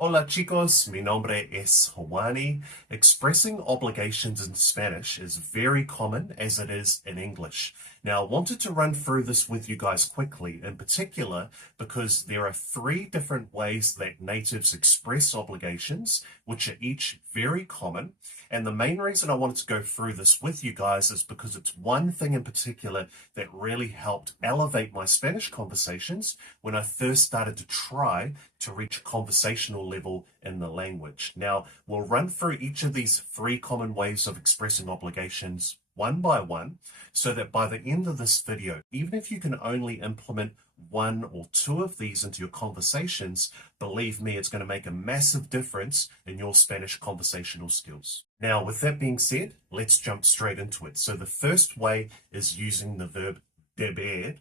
Hola chicos, mi nombre es Hawani. Expressing obligations in Spanish is very common as it is in English. Now, I wanted to run through this with you guys quickly, in particular because there are three different ways that natives express obligations, which are each very common. And the main reason I wanted to go through this with you guys is because it's one thing in particular that really helped elevate my Spanish conversations when I first started to try to reach a conversational level in the language. Now, we'll run through each of these three common ways of expressing obligations one by one, so that by the end of this video, even if you can only implement one or two of these into your conversations, believe me, it's going to make a massive difference in your Spanish conversational skills. Now, with that being said, let's jump straight into it. So the first way is using the verb deber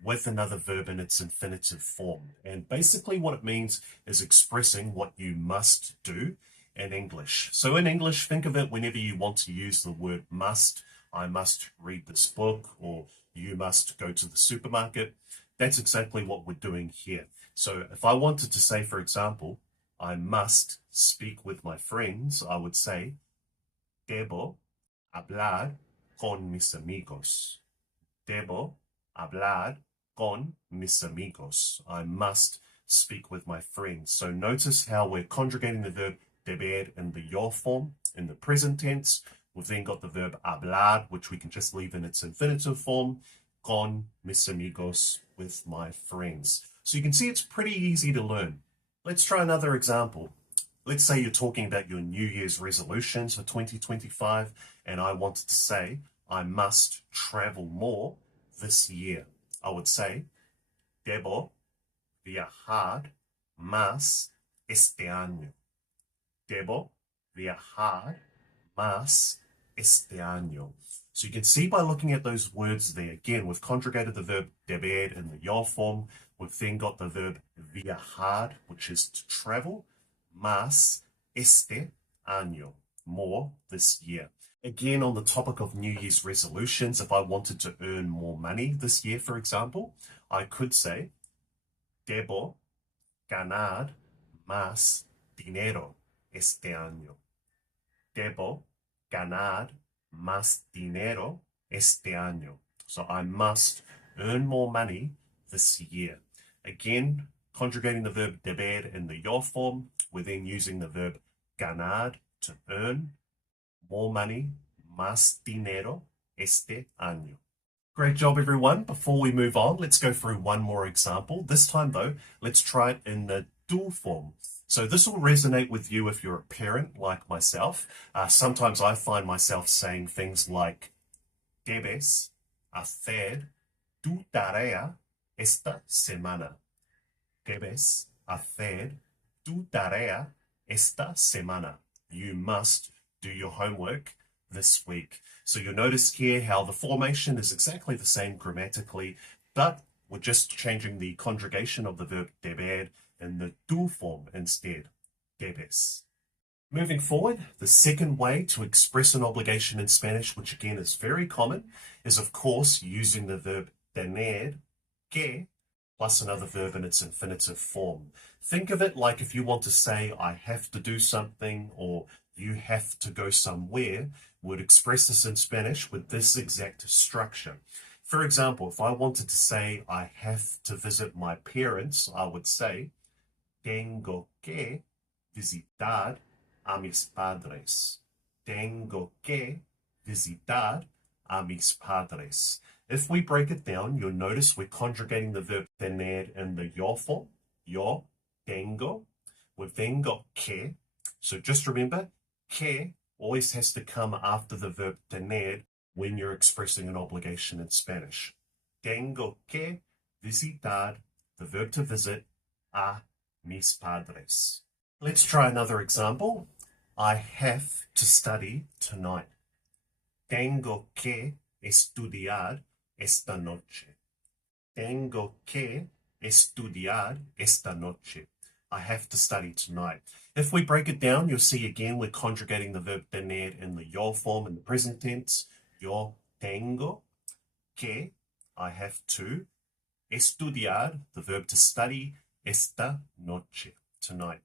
with another verb in its infinitive form. And basically what it means is expressing what you must do in English. So in English, think of it whenever you want to use the word must. I must read this book, or you must go to the supermarket. That's exactly what we're doing here. So if I wanted to say, for example, I must speak with my friends, I would say, debo hablar con mis amigos. Debo hablar con mis amigos. I must speak with my friends. So notice how we're conjugating the verb deber in the yo form in the present tense. We've then got the verb hablar, which we can just leave in its infinitive form, con mis amigos, with my friends. So you can see it's pretty easy to learn. Let's try another example. Let's say you're talking about your New Year's resolutions for 2025, and I wanted to say, I must travel more this year. I would say, debo viajar más este año. Debo viajar más este año. So you can see by looking at those words there, again, we've conjugated the verb deber in the yo form. We've then got the verb viajar, which is to travel, más este año, more this year. Again, on the topic of New Year's resolutions, if I wanted to earn more money this year, for example, I could say, debo ganar más dinero este año. Debo ganar más dinero este año. So I must earn more money this year. Again, conjugating the verb deber in the yo form, we're then using the verb ganar to earn more money, más dinero este año. Great job, everyone. Before we move on, let's go through one more example. This time, though, let's try it in the do form. So this will resonate with you if you're a parent like myself. Sometimes I find myself saying things like, debes hacer tu tarea esta semana. Debes hacer tu tarea esta semana. You must do your homework this week. So you'll notice here how the formation is exactly the same grammatically, but we're just changing the conjugation of the verb deber in the do form instead, debes. Moving forward, the second way to express an obligation in Spanish, which again is very common, is of course using the verb tener que plus another verb in its infinitive form. Think of it like if you want to say, I have to do something, or you have to go somewhere, would express this in Spanish with this exact structure. For example, if I wanted to say, I have to visit my parents, I would say, tengo que visitar a mis padres. Tengo que visitar a mis padres. If we break it down, you'll notice we're conjugating the verb tener in the yo form. Yo tengo. We've then got que. So just remember, que always has to come after the verb tener when you're expressing an obligation in Spanish. Tengo que visitar, the verb to visit, a mis padres. Let's try another example. I have to study tonight. Tengo que estudiar esta noche. Tengo que estudiar esta noche. I have to study tonight. If we break it down, you'll see again we're conjugating the verb tener in the yo form in the present tense. Yo tengo que, I have to, estudiar, the verb to study, esta noche, tonight.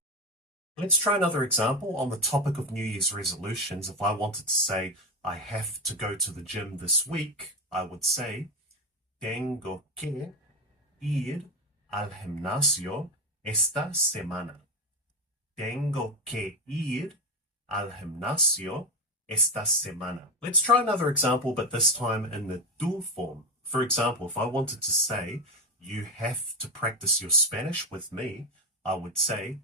Let's try another example on the topic of New Year's resolutions. If I wanted to say, I have to go to the gym this week, I would say, tengo que ir al gimnasio esta semana. Tengo que ir al gimnasio esta semana. Let's try another example, but this time in the tú form. For example, if I wanted to say, you have to practice your Spanish with me, I would say,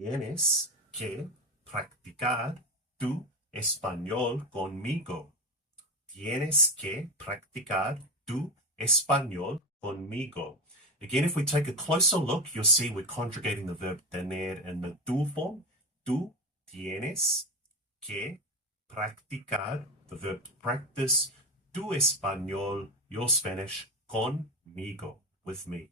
tienes que practicar tu español conmigo. Tienes que practicar tu español conmigo. Again, if we take a closer look, you'll see we're conjugating the verb tener in the tú form. Tú tienes que practicar, the verb to practice, tu español, your Spanish, conmigo, with me.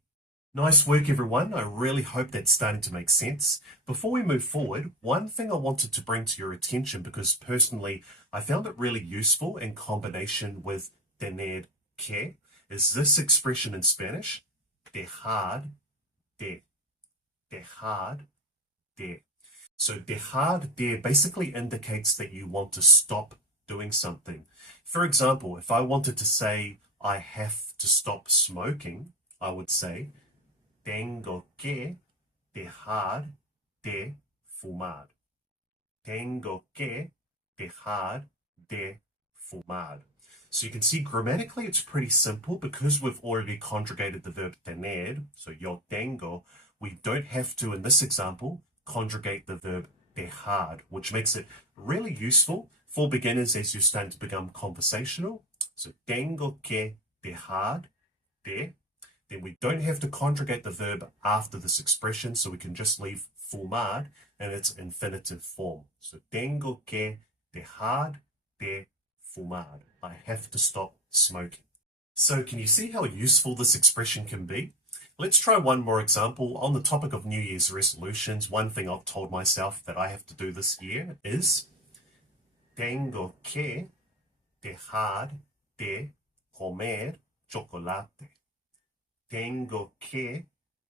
Nice work, everyone. I really hope that's starting to make sense. Before we move forward, one thing I wanted to bring to your attention, because personally I found it really useful in combination with tener que, is this expression in Spanish, dejar de. Dejar de. So dejar de basically indicates that you want to stop doing something. For example, if I wanted to say I have to stop smoking, I would say tengo que dejar de fumar. Tengo que dejar de fumar. So you can see grammatically it's pretty simple because we've already conjugated the verb tener, so yo tengo, we don't have to, in this example, conjugate the verb dejar, which makes it really useful for beginners as you're starting to become conversational. So tengo que dejar de. Then we don't have to conjugate the verb after this expression, so we can just leave fumar in its infinitive form. So tengo que dejar de fumar. I have to stop smoking. So can you see how useful this expression can be? Let's try one more example. On the topic of New Year's resolutions, one thing I've told myself that I have to do this year is tengo que dejar de comer chocolate. Tengo que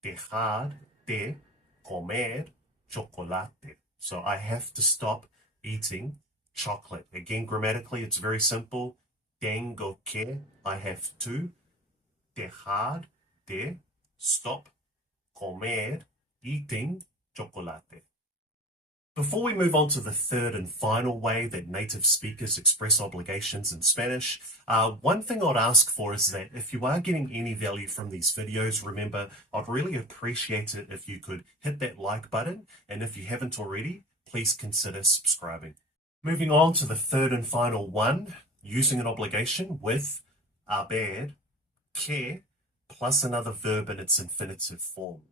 dejar de comer chocolate. So I have to stop eating chocolate. Again, grammatically, it's very simple. Tengo que, I have to, dejar de, stop, comer, eating chocolate. Before we move on to the third and final way that native speakers express obligations in Spanish, one thing I'd ask for is that if you are getting any value from these videos, remember, I'd really appreciate it if you could hit that like button, and if you haven't already, please consider subscribing. Moving on to the third and final one, using an obligation with haber, que, plus another verb in its infinitive form.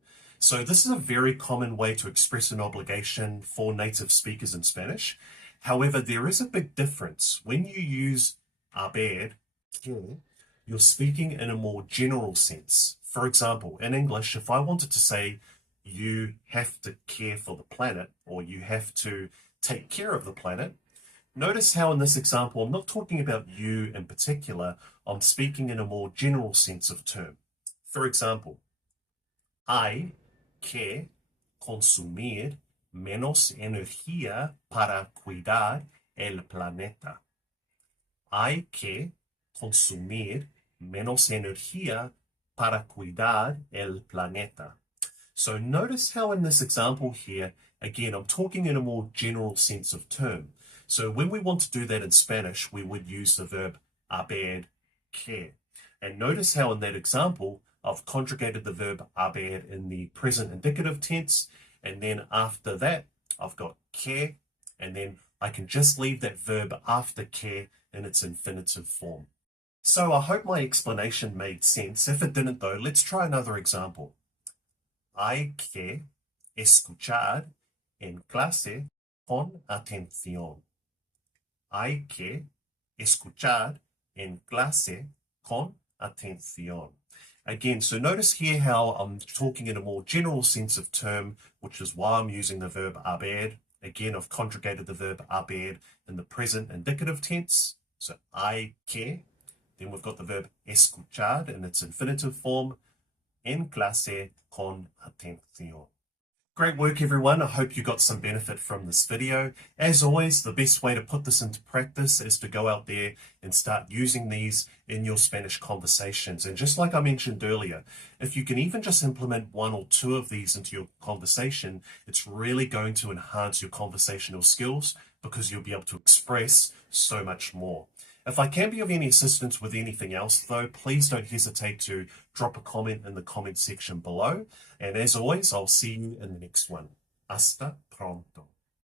So this is a very common way to express an obligation for native speakers in Spanish. However, there is a big difference. When you use haber, que, you're speaking in a more general sense. For example, in English, if I wanted to say you have to care for the planet, or you have to take care of the planet, notice how in this example, I'm not talking about you in particular, I'm speaking in a more general sense of term. For example, hay que consumir menos energía para cuidar el planeta. Hay que consumir menos energía para cuidar el planeta. So notice how in this example here, again, I'm talking in a more general sense of term. So when we want to do that in Spanish, we would use the verb haber que. And notice how in that example, I've conjugated the verb haber in the present indicative tense, and then after that, I've got que, and then I can just leave that verb after que in its infinitive form. So I hope my explanation made sense. If it didn't though, let's try another example. Hay que escuchar en clase con atención. Hay que escuchar en clase con atención. Again, so notice here how I'm talking in a more general sense of term, which is why I'm using the verb haber. Again, I've conjugated the verb haber in the present indicative tense. So hay que. Then we've got the verb escuchar in its infinitive form, en clase con atención. Great work, everyone. I hope you got some benefit from this video. As always, the best way to put this into practice is to go out there and start using these in your Spanish conversations. And just like I mentioned earlier, if you can even just implement one or two of these into your conversation, it's really going to enhance your conversational skills because you'll be able to express so much more. If I can be of any assistance with anything else, though, please don't hesitate to drop a comment in the comment section below. And as always, I'll see you in the next one. Hasta pronto.